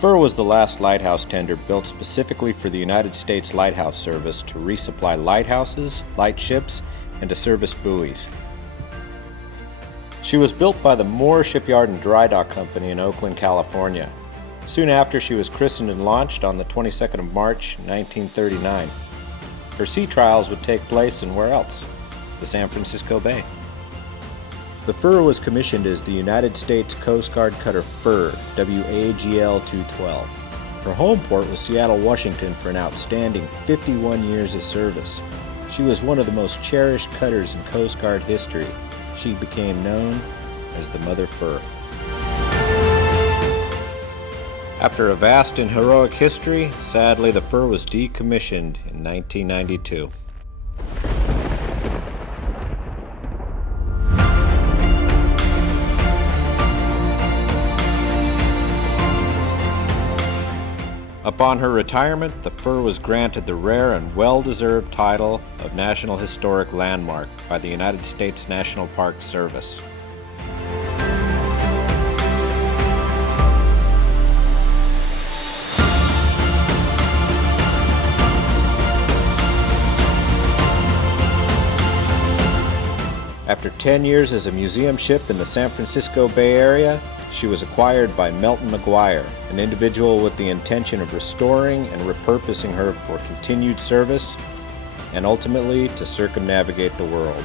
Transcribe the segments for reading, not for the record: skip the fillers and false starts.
fir was the last lighthouse tender built specifically for the United States Lighthouse Service to resupply lighthouses, lightships, and to service buoys. She was built by the Moore Shipyard and Dry Dock Company in Oakland, California. Soon after, she was christened and launched on the 22nd of March, 1939. Her sea trials would take place in where else? The San Francisco Bay. The fir was commissioned as the United States Coast Guard cutter Fir, WAGL 212. Her home port was Seattle, Washington for an outstanding 51 years of service. She was one of the most cherished cutters in Coast Guard history. She became known as the Mother Fir. After a vast and heroic history, sadly the fir was decommissioned in 1992. Upon her retirement, the fir was granted the rare and well-deserved title of National Historic Landmark by the United States National Park Service. After 10 years as a museum ship in the San Francisco Bay Area, she was acquired by Melton McGuire, an individual with the intention of restoring and repurposing her for continued service and ultimately to circumnavigate the world.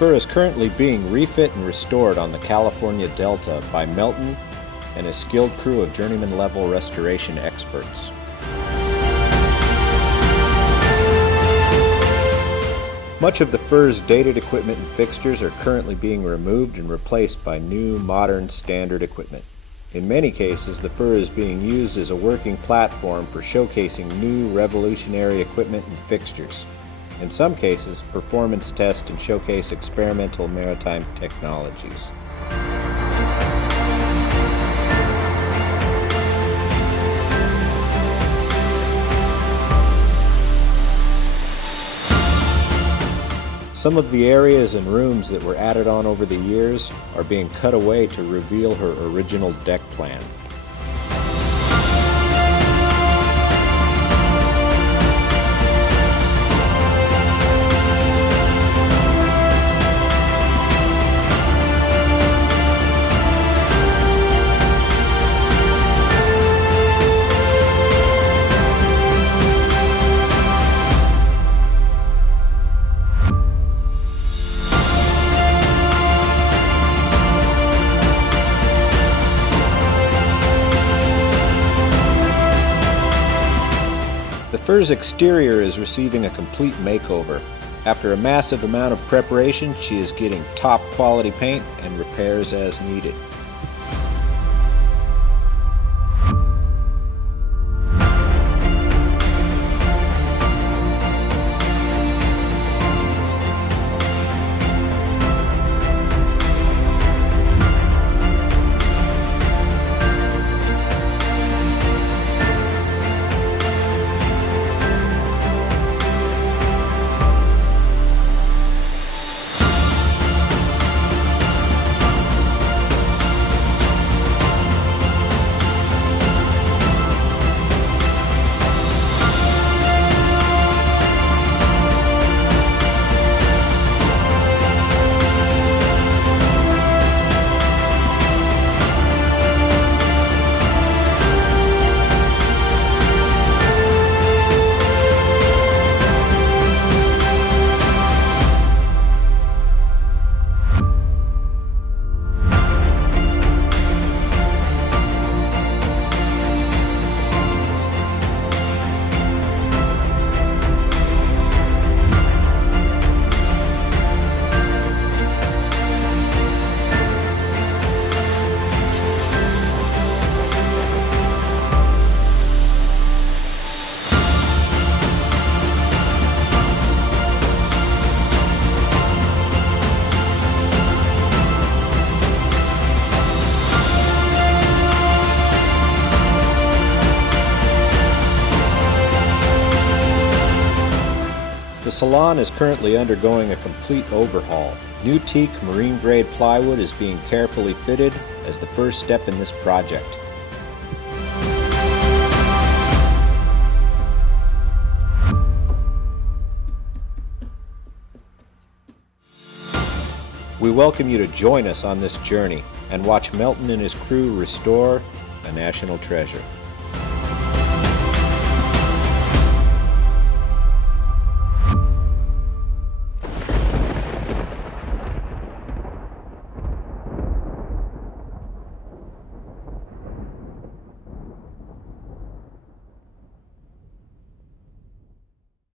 The fir is currently being refit and restored on the California Delta by Melton and a skilled crew of journeyman-level restoration experts. Much of the fir's dated equipment and fixtures are currently being removed and replaced by new, modern, standard equipment. In many cases, the fir is being used as a working platform for showcasing new, revolutionary equipment and fixtures. In some cases, performance test and showcase experimental maritime technologies. Some of the areas and rooms that were added on over the years are being cut away to reveal her original deck plan. The fir's exterior is receiving a complete makeover. After a massive amount of preparation, she is getting top quality paint and repairs as needed. salon is currently undergoing a complete overhaul. New teak marine-grade plywood is being carefully fitted as the first step in this project. We welcome you to join us on this journey and watch Melton and his crew restore a national treasure.